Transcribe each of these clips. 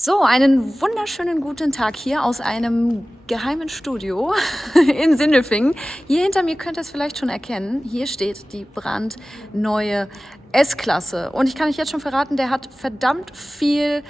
So, einen wunderschönen guten Tag hier aus einem geheimen Studio in Sindelfingen. Hier hinter mir könnt ihr es vielleicht schon erkennen. Hier steht die brandneue S-Klasse. Und ich kann euch jetzt schon verraten, der hat verdammt viel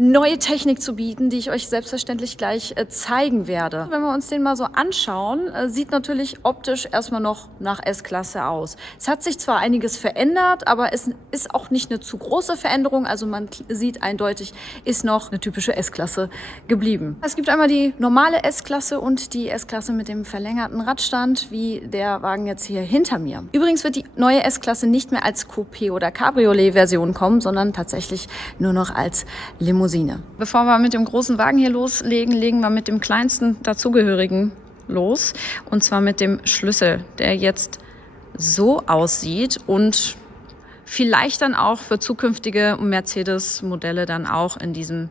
neue Technik zu bieten, die ich euch selbstverständlich gleich zeigen werde. Wenn wir uns den mal so anschauen, sieht natürlich optisch erstmal noch nach S-Klasse aus. Es hat sich zwar einiges verändert, aber es ist auch nicht eine zu große Veränderung. Also man sieht eindeutig, ist noch eine typische S-Klasse geblieben. Es gibt einmal die normale S-Klasse und die S-Klasse mit dem verlängerten Radstand, wie der Wagen jetzt hier hinter mir. Übrigens wird die neue S-Klasse nicht mehr als Coupé- oder Cabriolet-Version kommen, sondern tatsächlich nur noch als Limousine. Bevor wir mit dem großen Wagen hier loslegen, legen wir mit dem kleinsten dazugehörigen los. Und zwar mit dem Schlüssel, der jetzt so aussieht und vielleicht dann auch für zukünftige Mercedes-Modelle dann auch in diesem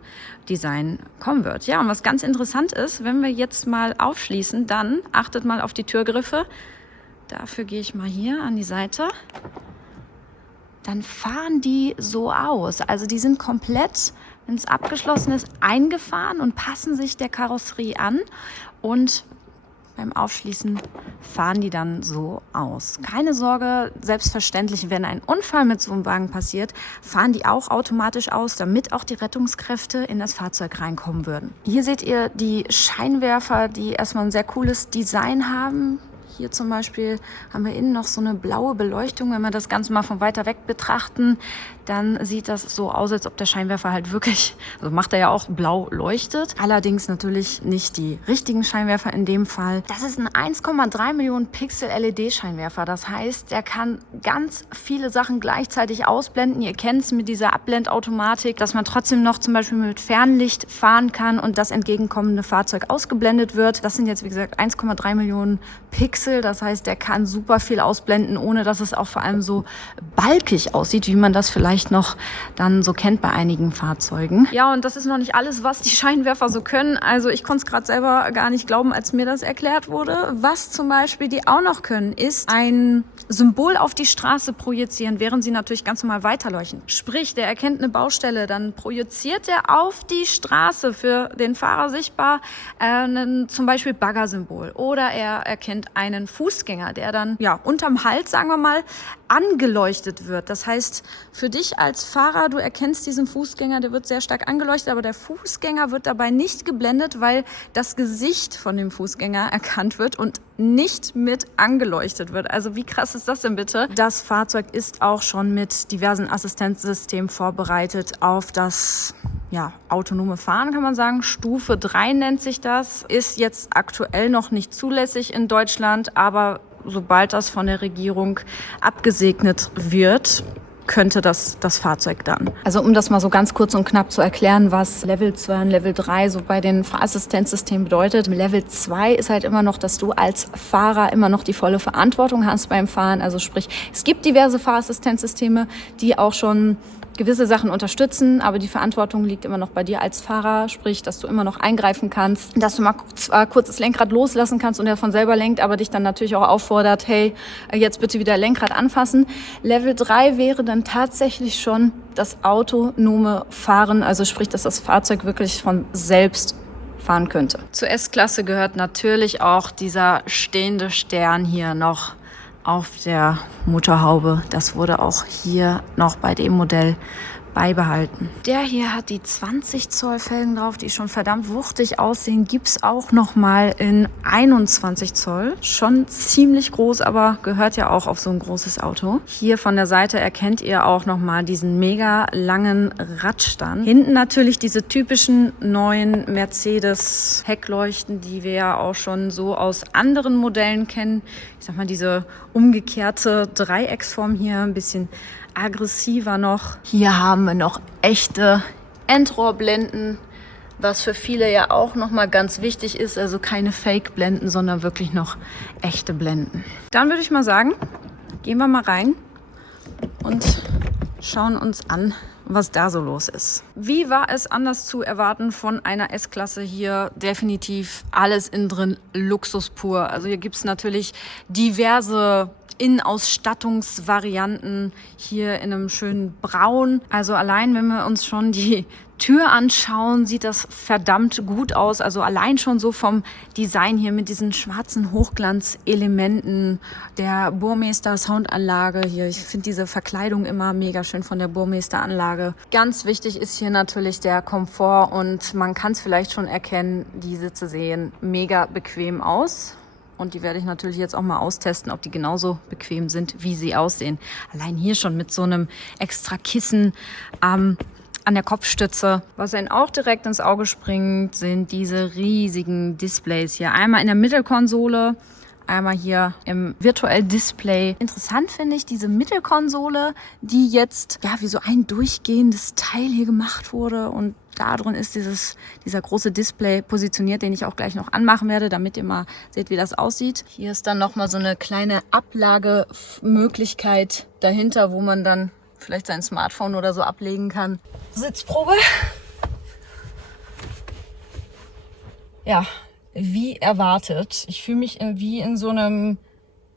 Design kommen wird. Ja, und was ganz interessant ist, wenn wir jetzt mal aufschließen, dann achtet mal auf die Türgriffe. Dafür gehe ich mal hier an die Seite. Dann fahren die so aus. Also die sind komplett, wenn es abgeschlossen ist, eingefahren und passen sich der Karosserie an. Und beim Aufschließen fahren die dann so aus. Keine Sorge, selbstverständlich, wenn ein Unfall mit so einem Wagen passiert, fahren die auch automatisch aus, damit auch die Rettungskräfte in das Fahrzeug reinkommen würden. Hier seht ihr die Scheinwerfer, die erstmal ein sehr cooles Design haben. Hier zum Beispiel haben wir innen noch so eine blaue Beleuchtung. Wenn wir das Ganze mal von weiter weg betrachten, dann sieht das so aus, als ob der Scheinwerfer halt wirklich, also macht er ja auch, blau leuchtet. Allerdings natürlich nicht die richtigen Scheinwerfer in dem Fall. Das ist ein 1,3 Millionen Pixel LED-Scheinwerfer. Das heißt, der kann ganz viele Sachen gleichzeitig ausblenden. Ihr kennt es mit dieser Ablendautomatik, dass man trotzdem noch zum Beispiel mit Fernlicht fahren kann und das entgegenkommende Fahrzeug ausgeblendet wird. Das sind jetzt, wie gesagt, 1,3 Millionen Pixel. Das heißt, der kann super viel ausblenden, ohne dass es auch vor allem so balkig aussieht, wie man das vielleicht noch dann so kennt bei einigen Fahrzeugen. Ja, und das ist noch nicht alles, was die Scheinwerfer so können. Also ich konnte es gerade selber gar nicht glauben, als mir das erklärt wurde. Was zum Beispiel die auch noch können, ist ein Symbol auf die Straße projizieren, während sie natürlich ganz normal weiterleuchten. Sprich, der erkennt eine Baustelle, dann projiziert er auf die Straße für den Fahrer sichtbar zum Beispiel Baggersymbol. Oder er erkennt einen Fußgänger, der dann ja unterm Halt, sagen wir mal, angeleuchtet wird. Das heißt, für dich als Fahrer, du erkennst diesen Fußgänger, der wird sehr stark angeleuchtet, aber der Fußgänger wird dabei nicht geblendet, weil das Gesicht von dem Fußgänger erkannt wird und nicht mit angeleuchtet wird. Also wie krass ist das denn bitte? Das Fahrzeug ist auch schon mit diversen Assistenzsystemen vorbereitet auf das autonome Fahren, kann man sagen. Stufe 3 nennt sich das. Ist jetzt aktuell noch nicht zulässig in Deutschland, aber sobald das von der Regierung abgesegnet wird, könnte das Fahrzeug dann. Also um das mal so ganz kurz und knapp zu erklären, was Level 2 und Level 3 so bei den Fahrassistenzsystemen bedeutet. Level 2 ist halt immer noch, dass du als Fahrer immer noch die volle Verantwortung hast beim Fahren. Also sprich, es gibt diverse Fahrassistenzsysteme, die auch schon gewisse Sachen unterstützen, aber die Verantwortung liegt immer noch bei dir als Fahrer, sprich, dass du immer noch eingreifen kannst, dass du mal zwar kurz das Lenkrad loslassen kannst und er von selber lenkt, aber dich dann natürlich auch auffordert, hey, jetzt bitte wieder Lenkrad anfassen. Level 3 wäre dann tatsächlich schon das autonome Fahren, also sprich, dass das Fahrzeug wirklich von selbst fahren könnte. Zur S-Klasse gehört natürlich auch dieser stehende Stern hier noch auf der Motorhaube. Das wurde auch hier noch bei dem Modell beibehalten. Der hier hat die 20 Zoll Felgen drauf, die schon verdammt wuchtig aussehen. Gibt es auch noch mal in 21 Zoll. Schon ziemlich groß, aber gehört ja auch auf so ein großes Auto. Hier von der Seite erkennt ihr auch noch mal diesen mega langen Radstand. Hinten natürlich diese typischen neuen Mercedes Heckleuchten, die wir ja auch schon so aus anderen Modellen kennen. Ich sag mal, diese umgekehrte Dreiecksform hier, ein bisschen aggressiver noch. Hier haben wir noch echte Endrohrblenden, was für viele ja auch noch mal ganz wichtig ist. Also keine Fake-Blenden, sondern wirklich noch echte Blenden. Dann würde ich mal sagen, gehen wir mal rein und schauen uns an, was da so los ist. Wie war es anders zu erwarten von einer S-Klasse hier? Definitiv alles innen drin Luxus pur. Also hier gibt es natürlich diverse Innenausstattungsvarianten hier in einem schönen Braun. Also allein, wenn wir uns schon die Tür anschauen, sieht das verdammt gut aus. Also allein schon so vom Design hier mit diesen schwarzen Hochglanzelementen der Burmester Soundanlage hier. Ich finde diese Verkleidung immer mega schön von der Burmester Anlage. Ganz wichtig ist hier natürlich der Komfort und man kann es vielleicht schon erkennen, die Sitze sehen mega bequem aus. Und die werde ich natürlich jetzt auch mal austesten, ob die genauso bequem sind, wie sie aussehen. Allein hier schon mit so einem extra Kissen an der Kopfstütze. Was einem auch direkt ins Auge springt, sind diese riesigen Displays hier. Einmal in der Mittelkonsole, einmal hier im virtuellen Display. Interessant finde ich diese Mittelkonsole, die jetzt ja wie so ein durchgehendes Teil hier gemacht wurde. Und da drin ist dieser große Display positioniert, den ich auch gleich noch anmachen werde, damit ihr mal seht, wie das aussieht. Hier ist dann nochmal so eine kleine Ablagemöglichkeit dahinter, wo man dann vielleicht sein Smartphone oder so ablegen kann. Sitzprobe. Ja, wie erwartet. Ich fühle mich wie in so einem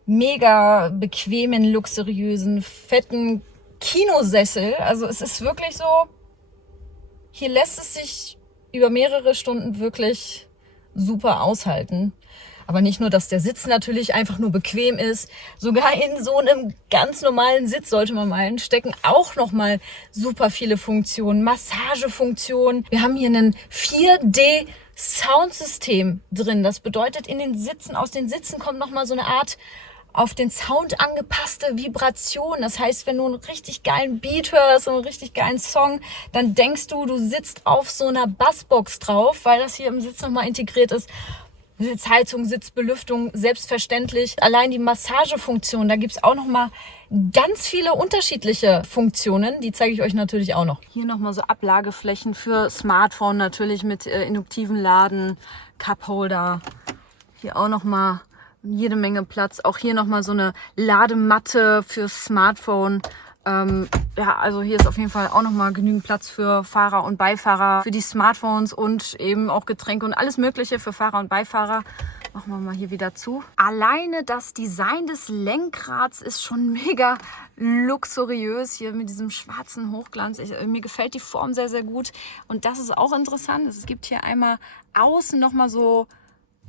mega bequemen, luxuriösen, fetten Kinosessel. Also es ist wirklich so, hier lässt es sich über mehrere Stunden wirklich super aushalten. Aber nicht nur, dass der Sitz natürlich einfach nur bequem ist, sogar in so einem ganz normalen Sitz, sollte man meinen, stecken auch nochmal super viele Funktionen, Massagefunktionen. Wir haben hier ein 4D-Soundsystem drin. Das bedeutet, aus den Sitzen kommt nochmal so eine Art auf den Sound angepasste Vibration. Das heißt, wenn du einen richtig geilen Beat hörst, so einen richtig geilen Song, dann denkst du sitzt auf so einer Bassbox drauf, weil das hier im Sitz nochmal integriert ist. Sitzheizung, Sitzbelüftung, selbstverständlich. Allein die Massagefunktion, da gibt's auch nochmal ganz viele unterschiedliche Funktionen. Die zeige ich euch natürlich auch noch. Hier nochmal so Ablageflächen für Smartphone, natürlich mit induktiven Laden, Cupholder. Hier auch nochmal jede Menge Platz. Auch hier nochmal so eine Ladematte fürs Smartphone. Ja, also hier ist auf jeden Fall auch nochmal genügend Platz für Fahrer und Beifahrer, für die Smartphones und eben auch Getränke und alles Mögliche für Fahrer und Beifahrer. Machen wir mal hier wieder zu. Alleine das Design des Lenkrads ist schon mega luxuriös hier mit diesem schwarzen Hochglanz. Mir gefällt die Form sehr, sehr gut. Und das ist auch interessant. Es gibt hier einmal außen nochmal so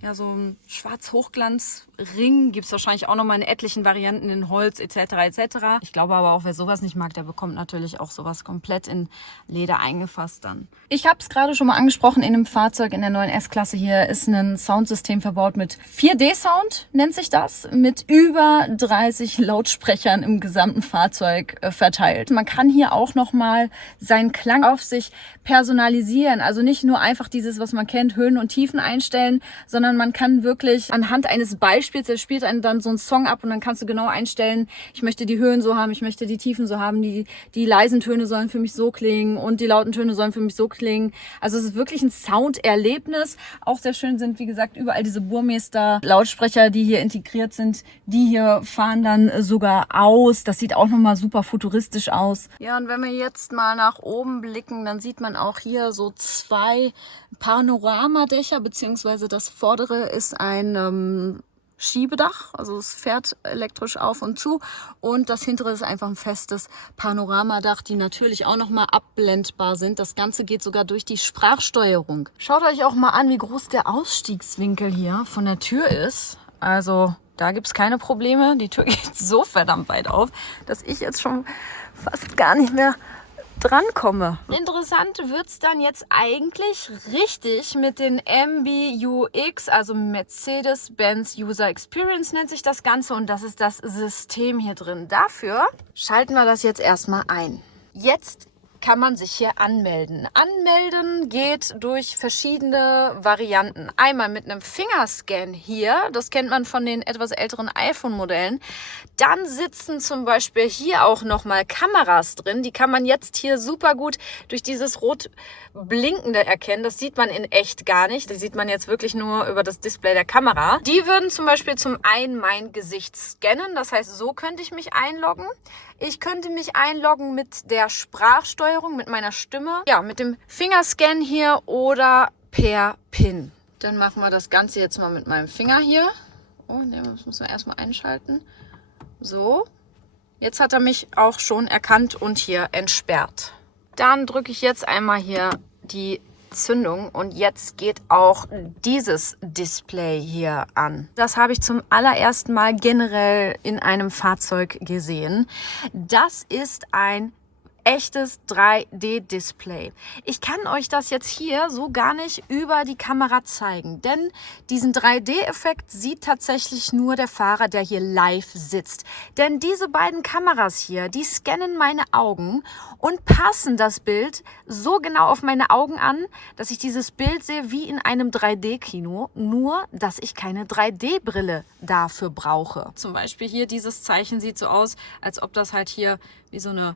ein Schwarz-Hochglanz-Ring. Gibt es wahrscheinlich auch nochmal in etlichen Varianten in Holz etc. etc. Ich glaube aber auch, wer sowas nicht mag, der bekommt natürlich auch sowas komplett in Leder eingefasst dann. Ich habe es gerade schon mal angesprochen, in einem Fahrzeug in der neuen S-Klasse hier ist ein Soundsystem verbaut mit 4D-Sound, nennt sich das, mit über 30 Lautsprechern im gesamten Fahrzeug verteilt. Man kann hier auch nochmal seinen Klang auf sich personalisieren. Also nicht nur einfach dieses, was man kennt, Höhen und Tiefen einstellen, sondern man kann wirklich anhand eines Beispiels, der spielt einen dann so einen Song ab und dann kannst du genau einstellen, ich möchte die Höhen so haben, ich möchte die Tiefen so haben, die leisen Töne sollen für mich so klingen und die lauten Töne sollen für mich so klingen. Also es ist wirklich ein Sounderlebnis. Auch sehr schön sind, wie gesagt, überall diese Burmester Lautsprecher, die hier integriert sind. Die hier fahren dann sogar aus. Das sieht auch nochmal super futuristisch aus. Ja, und wenn wir jetzt mal nach oben blicken, dann sieht man auch hier so 2 Panoramadächer, beziehungsweise das vordere ist ein Schiebedach, also es fährt elektrisch auf und zu, und das hintere ist einfach ein festes Panoramadach, die natürlich auch nochmal abblendbar sind. Das Ganze geht sogar durch die Sprachsteuerung. Schaut euch auch mal an, wie groß der Ausstiegswinkel hier von der Tür ist. Also da gibt es keine Probleme. Die Tür geht so verdammt weit auf, dass ich jetzt schon fast gar nicht mehr drankomme. Interessant wird es dann jetzt eigentlich richtig mit den MBUX, also Mercedes-Benz User Experience nennt sich das Ganze, und das ist das System hier drin. Dafür schalten wir das jetzt erstmal ein. Jetzt kann man sich hier anmelden. Anmelden geht durch verschiedene Varianten. Einmal mit einem Fingerscan hier, das kennt man von den etwas älteren iPhone-Modellen. Dann sitzen zum Beispiel hier auch nochmal Kameras drin. Die kann man jetzt hier super gut durch dieses rot blinkende erkennen. Das sieht man in echt gar nicht. Das sieht man jetzt wirklich nur über das Display der Kamera. Die würden zum Beispiel zum einen mein Gesicht scannen. Das heißt, so könnte ich mich einloggen. Ich könnte mich einloggen mit der Sprachsteuerung, mit meiner Stimme. Ja, mit dem Fingerscan hier oder per PIN. Dann machen wir das Ganze jetzt mal mit meinem Finger hier. Oh, ne, das müssen wir erstmal einschalten. So, jetzt hat er mich auch schon erkannt und hier entsperrt. Dann drücke ich jetzt einmal hier die Zündung und jetzt geht auch dieses Display hier an. Das habe ich zum allerersten Mal generell in einem Fahrzeug gesehen. Das ist ein echtes 3D-Display. Ich kann euch das jetzt hier so gar nicht über die Kamera zeigen, denn diesen 3D-Effekt sieht tatsächlich nur der Fahrer, der hier live sitzt. Denn diese beiden Kameras hier, die scannen meine Augen und passen das Bild so genau auf meine Augen an, dass ich dieses Bild sehe wie in einem 3D-Kino, nur dass ich keine 3D-Brille dafür brauche. Zum Beispiel hier dieses Zeichen sieht so aus, als ob das halt hier wie so eine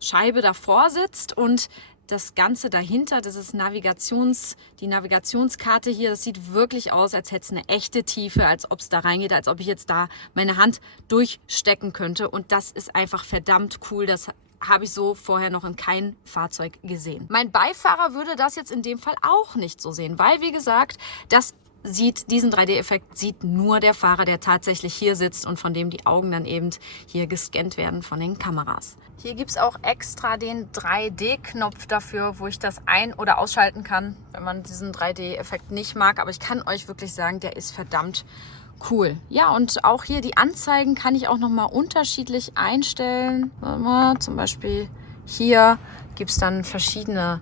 Scheibe davor sitzt und das Ganze dahinter, das ist die Navigationskarte hier, das sieht wirklich aus, als hätte es eine echte Tiefe, als ob es da reingeht, als ob ich jetzt da meine Hand durchstecken könnte. Und das ist einfach verdammt cool. Das habe ich so vorher noch in keinem Fahrzeug gesehen. Mein Beifahrer würde das jetzt in dem Fall auch nicht so sehen, weil, wie gesagt, diesen 3D-Effekt sieht nur der Fahrer, der tatsächlich hier sitzt und von dem die Augen dann eben hier gescannt werden von den Kameras. Hier gibt es auch extra den 3D-Knopf dafür, wo ich das ein- oder ausschalten kann, wenn man diesen 3D-Effekt nicht mag. Aber ich kann euch wirklich sagen, der ist verdammt cool. Ja, und auch hier die Anzeigen kann ich auch nochmal unterschiedlich einstellen. Warte mal, zum Beispiel hier gibt es dann verschiedene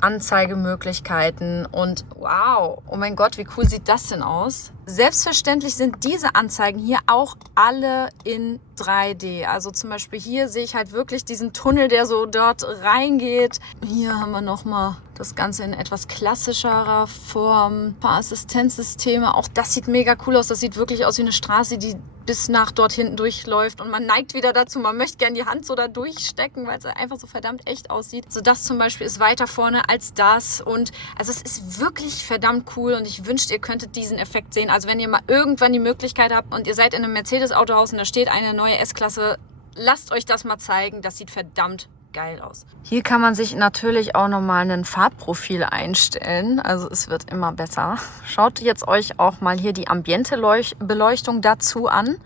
Anzeigemöglichkeiten und wow, oh mein Gott, wie cool sieht das denn aus? Selbstverständlich sind diese Anzeigen hier auch alle in 3D. Also zum Beispiel hier sehe ich halt wirklich diesen Tunnel, der so dort reingeht. Hier haben wir nochmal das Ganze in etwas klassischerer Form. Ein paar Assistenzsysteme. Auch das sieht mega cool aus. Das sieht wirklich aus wie eine Straße, die bis nach dort hinten durchläuft. Und man neigt wieder dazu, man möchte gerne die Hand so da durchstecken, weil es einfach so verdammt echt aussieht. So das zum Beispiel ist weiter vorne als das. Und also es ist wirklich verdammt cool. Und ich wünschte, ihr könntet diesen Effekt sehen. Also wenn ihr mal irgendwann die Möglichkeit habt und ihr seid in einem Mercedes-Autohaus und da steht eine neue S-Klasse, lasst euch das mal zeigen. Das sieht verdammt geil aus. Hier kann man sich natürlich auch nochmal ein Farbprofil einstellen. Also es wird immer besser. Schaut jetzt euch auch mal hier die Ambiente-Beleuchtung dazu an.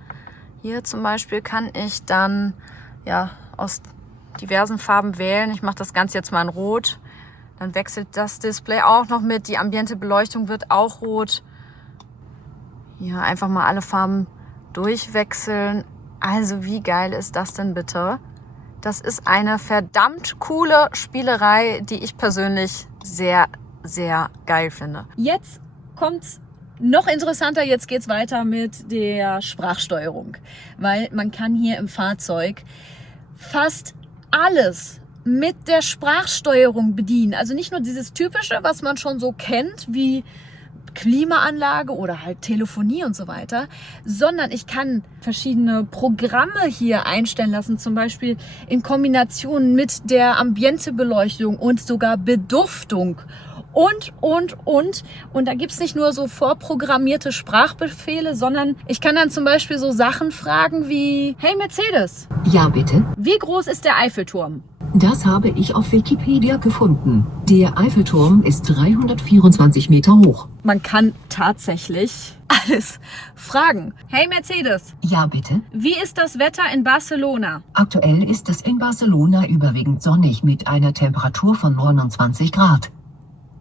Hier zum Beispiel kann ich dann ja aus diversen Farben wählen. Ich mache das Ganze jetzt mal in Rot. Dann wechselt das Display auch noch mit. Die Ambiente-Beleuchtung wird auch rot. Hier einfach mal alle Farben durchwechseln. Also wie geil ist das denn bitte? Das ist eine verdammt coole Spielerei, die ich persönlich sehr, sehr geil finde. Jetzt kommt's noch interessanter. Jetzt geht's weiter mit der Sprachsteuerung. Weil man kann hier im Fahrzeug fast alles mit der Sprachsteuerung bedienen. Also nicht nur dieses Typische, was man schon so kennt, wie Klimaanlage oder halt Telefonie und so weiter, sondern ich kann verschiedene Programme hier einstellen lassen, zum Beispiel in Kombination mit der Ambientebeleuchtung und sogar Beduftung und. Und da gibt es nicht nur so vorprogrammierte Sprachbefehle, sondern ich kann dann zum Beispiel so Sachen fragen wie: Hey Mercedes, Ja, bitte. wie groß ist der Eiffelturm? Das habe ich auf Wikipedia gefunden. Der Eiffelturm ist 324 Meter hoch. Man kann tatsächlich alles fragen. Hey Mercedes, Ja, bitte. wie ist das Wetter in Barcelona? Aktuell ist es in Barcelona überwiegend sonnig mit einer Temperatur von 29 Grad.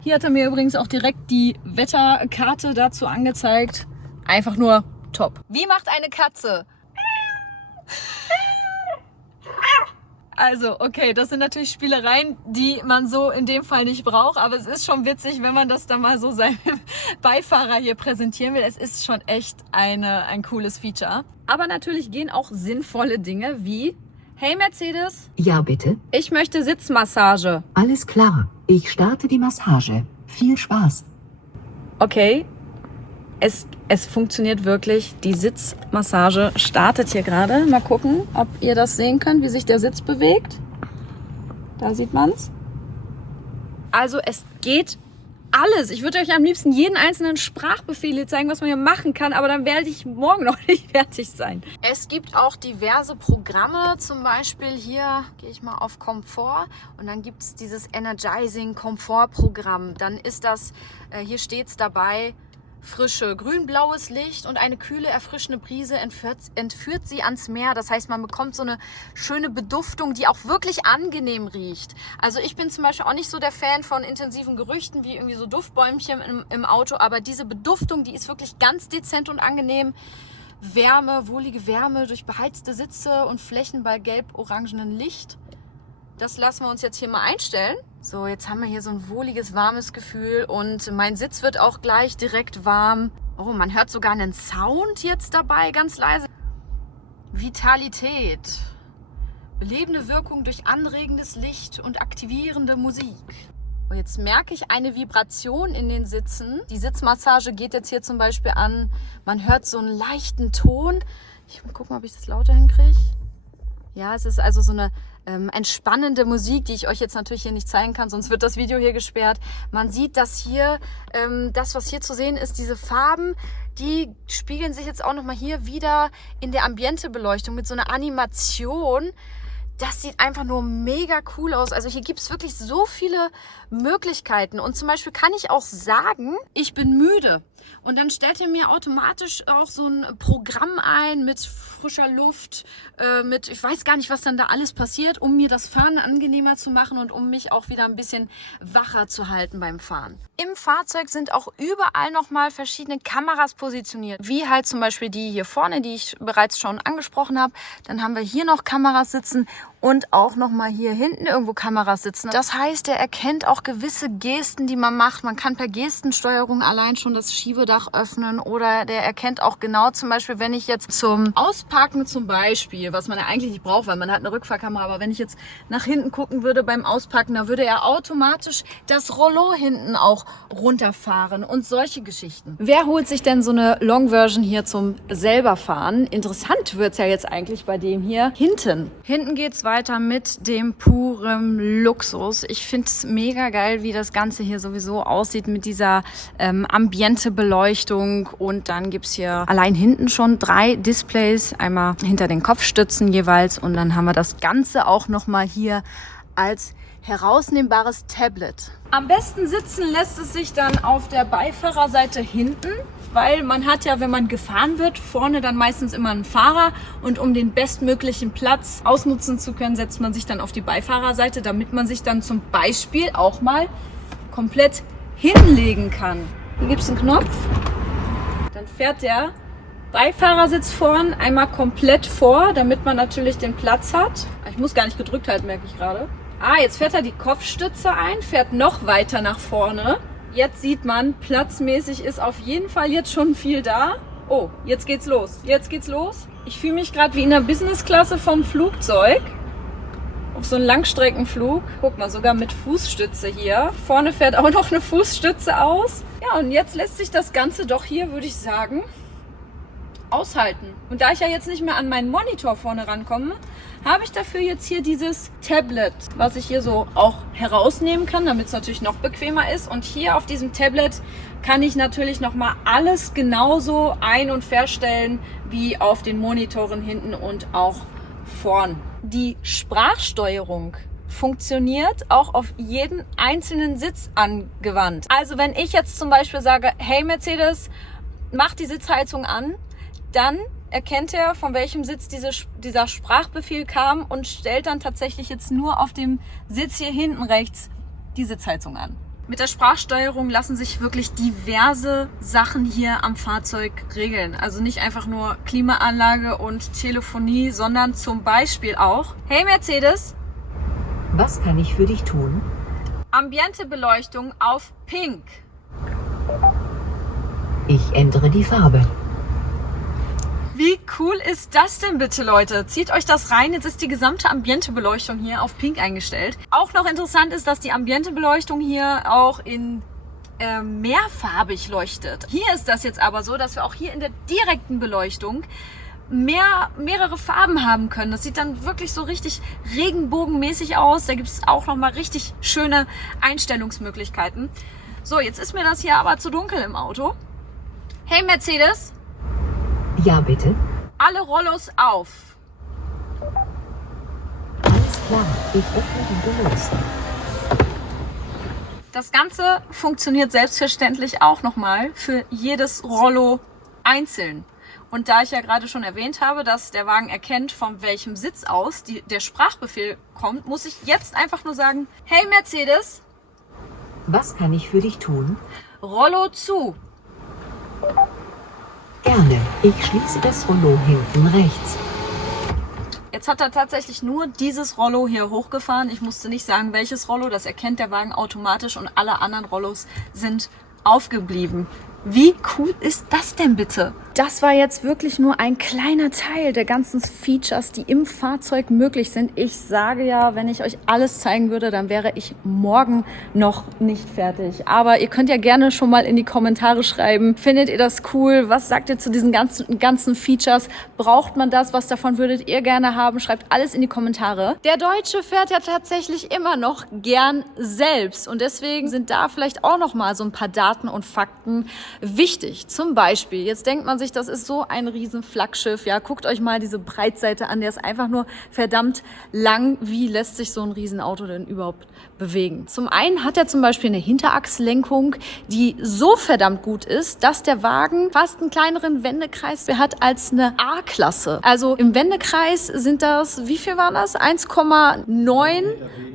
Hier hat er mir übrigens auch direkt die Wetterkarte dazu angezeigt. Einfach nur top. Wie macht eine Katze? Also, okay, das sind natürlich Spielereien, die man so in dem Fall nicht braucht, aber es ist schon witzig, wenn man das dann mal so seinem Beifahrer hier präsentieren will. Es ist schon echt ein cooles Feature. Aber natürlich gehen auch sinnvolle Dinge wie: Hey Mercedes, Ja, bitte. ich möchte Sitzmassage. Alles klar. Ich starte die Massage. Viel Spaß. Okay, es funktioniert wirklich. Die Sitzmassage startet hier gerade. Mal gucken, ob ihr das sehen könnt, wie sich der Sitz bewegt. Da sieht man's. Also es geht alles. Ich würde euch am liebsten jeden einzelnen Sprachbefehl hier zeigen, was man hier machen kann, aber dann werde ich morgen noch nicht fertig sein. Es gibt auch diverse Programme, zum Beispiel hier gehe ich mal auf Komfort und dann gibt es dieses Energizing Komfort Programm. Dann ist das, hier steht es dabei, frische grün-blaues Licht und eine kühle, erfrischende Brise entführt sie ans Meer. Das heißt, man bekommt so eine schöne Beduftung, die auch wirklich angenehm riecht. Also ich bin zum Beispiel auch nicht so der Fan von intensiven Gerüchten wie irgendwie so Duftbäumchen im Auto, aber diese Beduftung, die ist wirklich ganz dezent und angenehm. Wärme, wohlige Wärme durch beheizte Sitze und Flächen bei gelb-orangenen Licht. Das lassen wir uns jetzt hier mal einstellen. So, jetzt haben wir hier so ein wohliges, warmes Gefühl und mein Sitz wird auch gleich direkt warm. Oh, man hört sogar einen Sound jetzt dabei, ganz leise. Vitalität. Belebende Wirkung durch anregendes Licht und aktivierende Musik. Und jetzt merke ich eine Vibration in den Sitzen. Die Sitzmassage geht jetzt hier zum Beispiel an. Man hört so einen leichten Ton. Ich muss gucken, ob ich das lauter hinkriege. Ja, es ist also so eine entspannende Musik, die ich euch jetzt natürlich hier nicht zeigen kann, sonst wird das Video hier gesperrt. Man sieht, dass hier, das was hier zu sehen ist, diese Farben, die spiegeln sich jetzt auch nochmal hier wieder in der Ambientebeleuchtung mit so einer Animation. Das sieht einfach nur mega cool aus. Also hier gibt es wirklich so viele Möglichkeiten. Und zum Beispiel kann ich auch sagen, ich bin müde. Und dann stellt er mir automatisch auch so ein Programm ein mit frischer Luft, mit, ich weiß gar nicht, was dann da alles passiert, um mir das Fahren angenehmer zu machen und um mich auch wieder ein bisschen wacher zu halten beim Fahren. Im Fahrzeug sind auch überall nochmal verschiedene Kameras positioniert, wie halt zum Beispiel die hier vorne, die ich bereits schon angesprochen habe. Dann haben wir hier noch Kameras sitzen und auch nochmal hier hinten irgendwo Kameras sitzen. Das heißt, er erkennt auch gewisse Gesten, die man macht. Man kann per Gestensteuerung allein schon das Schiebedach öffnen oder der erkennt auch genau zum Beispiel, wenn ich jetzt zum Ausparken zum Beispiel, was man ja eigentlich nicht braucht, weil man hat eine Rückfahrkamera, aber wenn ich jetzt nach hinten gucken würde beim Ausparken, da würde er automatisch das Rollo hinten auch runterfahren und solche Geschichten. Wer holt sich denn so eine Long-Version hier zum selber fahren? Interessant wird es ja jetzt eigentlich bei dem hier hinten. Hinten geht es weiter mit dem puren Luxus. Ich finde es mega geil, wie das Ganze hier sowieso aussieht mit dieser Ambiente-Beleuchtung. Und dann gibt es hier allein hinten schon 3 Displays, einmal hinter den Kopfstützen jeweils. Und dann haben wir das Ganze auch nochmal hier als herausnehmbares Tablet. Am besten sitzen lässt es sich dann auf der Beifahrerseite hinten, weil man hat ja, wenn man gefahren wird, vorne dann meistens immer einen Fahrer und um den bestmöglichen Platz ausnutzen zu können, setzt man sich dann auf die Beifahrerseite, damit man sich dann zum Beispiel auch mal komplett hinlegen kann. Hier gibt es einen Knopf, dann fährt der Beifahrersitz vorn einmal komplett vor, damit man natürlich den Platz hat. Ich muss gar nicht gedrückt halten, merke ich gerade. Jetzt fährt er die Kopfstütze ein, fährt noch weiter nach vorne. Jetzt sieht man, platzmäßig ist auf jeden Fall jetzt schon viel da. Oh, jetzt geht's los. Jetzt geht's los. Ich fühle mich gerade wie in der Businessklasse vom Flugzeug. Auf so einem Langstreckenflug. Guck mal, sogar mit Fußstütze hier. Vorne fährt auch noch eine Fußstütze aus. Ja, und jetzt lässt sich das Ganze doch hier, würde ich sagen, aushalten. Und da ich ja jetzt nicht mehr an meinen Monitor vorne rankomme, habe ich dafür jetzt hier dieses Tablet, was ich hier so auch herausnehmen kann, damit es natürlich noch bequemer ist. Und hier auf diesem Tablet kann ich natürlich nochmal alles genauso ein- und verstellen wie auf den Monitoren hinten und auch vorn. Die Sprachsteuerung funktioniert auch auf jeden einzelnen Sitz angewandt. Also wenn ich jetzt zum Beispiel sage, hey Mercedes, mach die Sitzheizung an, dann erkennt er, von welchem Sitz dieser Sprachbefehl kam und stellt dann tatsächlich jetzt nur auf dem Sitz hier hinten rechts die Sitzheizung an. Mit der Sprachsteuerung lassen sich wirklich diverse Sachen hier am Fahrzeug regeln. Also nicht einfach nur Klimaanlage und Telefonie, sondern zum Beispiel auch, hey Mercedes, Was kann ich für dich tun? Ambientebeleuchtung auf Pink. Ich ändere die Farbe. Wie cool ist das denn bitte, Leute? Zieht euch das rein. Jetzt ist die gesamte Ambientebeleuchtung hier auf Pink eingestellt. Auch noch interessant ist, dass die Ambientebeleuchtung hier auch in mehrfarbig leuchtet. Hier ist das jetzt aber so, dass wir auch hier in der direkten Beleuchtung mehrere Farben haben können. Das sieht dann wirklich so richtig regenbogenmäßig aus. Da gibt es auch nochmal richtig schöne Einstellungsmöglichkeiten. So, jetzt ist mir das hier aber zu dunkel im Auto. Hey Mercedes, Ja, bitte. alle Rollos auf. Alles klar, ich öffne die Doors. Das Ganze funktioniert selbstverständlich auch nochmal für jedes Rollo einzeln. Und da ich ja gerade schon erwähnt habe, dass der Wagen erkennt, von welchem Sitz aus der Sprachbefehl kommt, muss ich jetzt einfach nur sagen, hey Mercedes, Was kann ich für dich tun? Rollo zu. Gerne. Ich schließe das Rollo hinten rechts. Jetzt hat er tatsächlich nur dieses Rollo hier hochgefahren. Ich musste nicht sagen, welches Rollo, das erkennt der Wagen automatisch und alle anderen Rollos sind aufgeblieben. Wie cool ist das denn bitte? Das war jetzt wirklich nur ein kleiner Teil der ganzen Features, die im Fahrzeug möglich sind. Ich sage ja, wenn ich euch alles zeigen würde, dann wäre ich morgen noch nicht fertig. Aber ihr könnt ja gerne schon mal in die Kommentare schreiben. Findet ihr das cool? Was sagt ihr zu diesen ganzen Features? Braucht man das? Was davon würdet ihr gerne haben? Schreibt alles in die Kommentare. Der Deutsche fährt ja tatsächlich immer noch gern selbst. Und deswegen sind da vielleicht auch noch mal so ein paar Daten und Fakten wichtig. Zum Beispiel, jetzt denkt man sich, das ist so ein riesen Flaggschiff. Ja, guckt euch mal diese Breitseite an, der ist einfach nur verdammt lang. Wie lässt sich so ein Riesenauto denn überhaupt bewegen? Zum einen hat er zum Beispiel eine Hinterachslenkung, die so verdammt gut ist, dass der Wagen fast einen kleineren Wendekreis hat als eine A-Klasse. Also im Wendekreis sind das, wie viel waren das? 1,9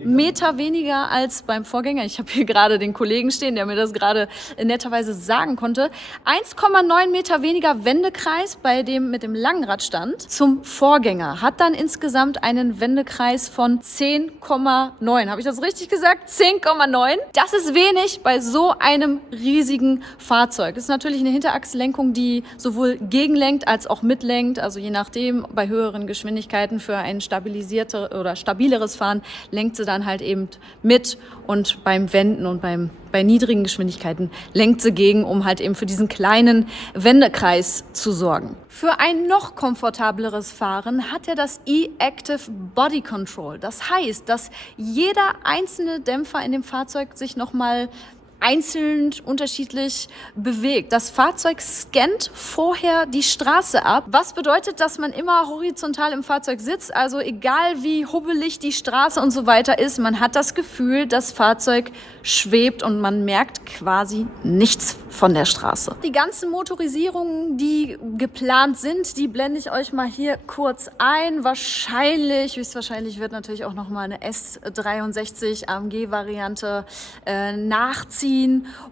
Meter weniger als beim Vorgänger. Ich habe hier gerade den Kollegen stehen, der mir das gerade netterweise sagen konnte. 1,9 Meter weniger Wendekreis bei dem mit dem langen Radstand zum Vorgänger. Hat dann insgesamt einen Wendekreis von 10,9. Habe ich das richtig gesagt? 10,9. Das ist wenig bei so einem riesigen Fahrzeug. Das ist natürlich eine Hinterachslenkung, die sowohl gegenlenkt als auch mitlenkt. Also je nachdem, bei höheren Geschwindigkeiten für ein stabilisierteres oder stabileres Fahren lenkt sie dann halt eben mit und beim Wenden und bei niedrigen Geschwindigkeiten lenkt sie gegen, um halt eben für diesen kleinen Wendekreis zu sorgen. Für ein noch komfortableres Fahren hat er das E-Active Body Control. Das heißt, dass jeder einzelne Dämpfer in dem Fahrzeug sich nochmal einzeln unterschiedlich bewegt. Das Fahrzeug scannt vorher die Straße ab. Was bedeutet, dass man immer horizontal im Fahrzeug sitzt? Also egal wie hubbelig die Straße und so weiter ist, man hat das Gefühl, das Fahrzeug schwebt und man merkt quasi nichts von der Straße. Die ganzen Motorisierungen, die geplant sind, die blende ich euch mal hier kurz ein. Höchstwahrscheinlich wird natürlich auch noch mal eine S63 AMG-Variante nachziehen.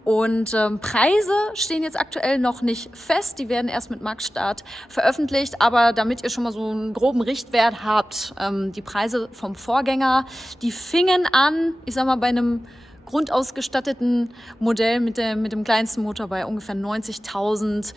Und Preise stehen jetzt aktuell noch nicht fest. Die werden erst mit Marktstart veröffentlicht. Aber damit ihr schon mal so einen groben Richtwert habt, die Preise vom Vorgänger, die fingen an, ich sag mal, bei einem grundausgestatteten Modell mit dem kleinsten Motor bei ungefähr 90.000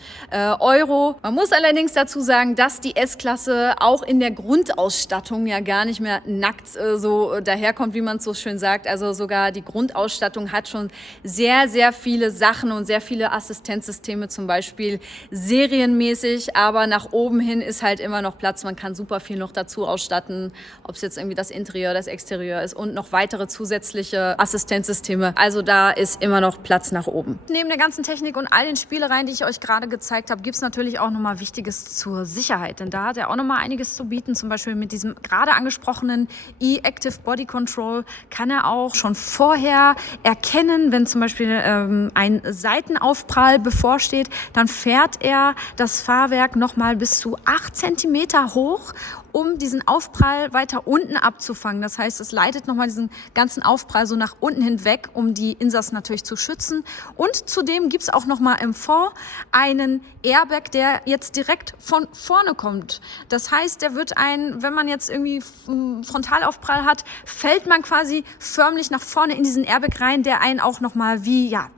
Euro. Man muss allerdings dazu sagen, dass die S-Klasse auch in der Grundausstattung ja gar nicht mehr nackt so daherkommt, wie man es so schön sagt. Also sogar die Grundausstattung hat schon sehr, sehr viele Sachen und sehr viele Assistenzsysteme, zum Beispiel serienmäßig. Aber nach oben hin ist halt immer noch Platz. Man kann super viel noch dazu ausstatten, ob es jetzt irgendwie das Interieur, das Exterieur ist und noch weitere zusätzliche Assistenzsysteme. Also da ist immer noch Platz nach oben. Neben der ganzen Technik und all den Spielereien, die ich euch gerade gezeigt habe, gibt es natürlich auch nochmal Wichtiges zur Sicherheit. Denn da hat er auch nochmal einiges zu bieten. Zum Beispiel mit diesem gerade angesprochenen E-Active Body Control kann er auch schon vorher erkennen, wenn zum Beispiel ein Seitenaufprall bevorsteht, dann fährt er das Fahrwerk nochmal bis zu 8 cm hoch, um diesen Aufprall weiter unten abzufangen. Das heißt, es leitet nochmal diesen ganzen Aufprall so nach unten hinweg, um die Insassen natürlich zu schützen. Und zudem gibt es auch nochmal im Fond einen Airbag, der jetzt direkt von vorne kommt. Das heißt, der wird wenn man jetzt irgendwie Frontalaufprall hat, fällt man quasi förmlich nach vorne in diesen Airbag rein, der einen auch nochmal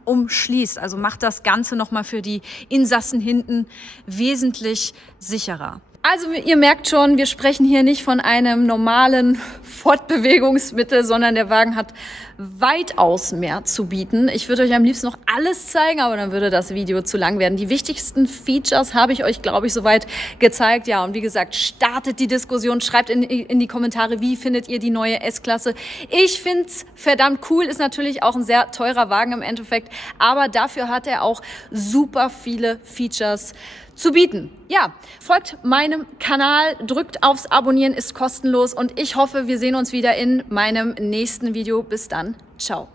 umschließt. Also macht das Ganze nochmal für die Insassen hinten wesentlich sicherer. Also ihr merkt schon, wir sprechen hier nicht von einem normalen Fortbewegungsmittel, sondern der Wagen hat weitaus mehr zu bieten. Ich würde euch am liebsten noch alles zeigen, aber dann würde das Video zu lang werden. Die wichtigsten Features habe ich euch, glaube ich, soweit gezeigt. Ja, und wie gesagt, startet die Diskussion, schreibt in die Kommentare, wie findet ihr die neue S-Klasse. Ich finde es verdammt cool, ist natürlich auch ein sehr teurer Wagen im Endeffekt, aber dafür hat er auch super viele Features zu bieten. Ja, folgt meinem Kanal, drückt aufs Abonnieren, ist kostenlos und ich hoffe, wir sehen uns wieder in meinem nächsten Video. Bis dann, ciao.